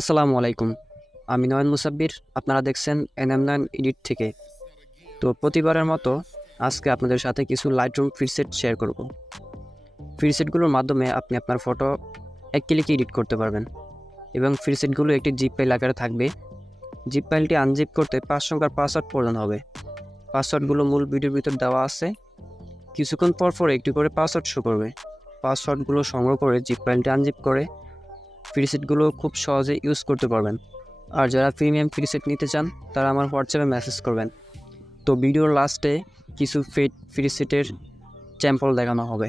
আসসালামু আলাইকুম। আমি নয়ন মুসাব্বির। আপনারা দেখছেন NM9 এডিট থেকে। তো প্রতিবারের মতো আজকে আপনাদের সাথে কিছু লাইটরুম প্রিসেট শেয়ার করব। প্রিসেটগুলোর মাধ্যমে আপনি আপনার ফটো এক ক্লিকে এডিট করতে পারবেন এবং প্রিসেটগুলো একটি জিপ ফাইল আকারে থাকবে। জিপ ফাইলটি আনজিপ করতে 5 সংখ্যার পাসওয়ার্ড প্রয়োজন হবে। পাসওয়ার্ডগুলো মূল ভিডিওর ভিতর দেওয়া আছে। কিছুক্ষণ পর পর একটি করে পাসওয়ার্ড শো করবে। পাসওয়ার্ডগুলো সংগ্রহ করে জিপ ফাইলটি আনজিপ করে প্রিসেটগুলো খুব সহজে ইউজ করতে পারবেন। আর যারা প্রিমিয়াম প্রিসেট নিতে চান তারা আমার হোয়াটসঅ্যাপে মেসেজ করবেন। তো ভিডিওর লাস্টে কিছু ফেড প্রিসেটের স্যাম্পল দেখানো হবে।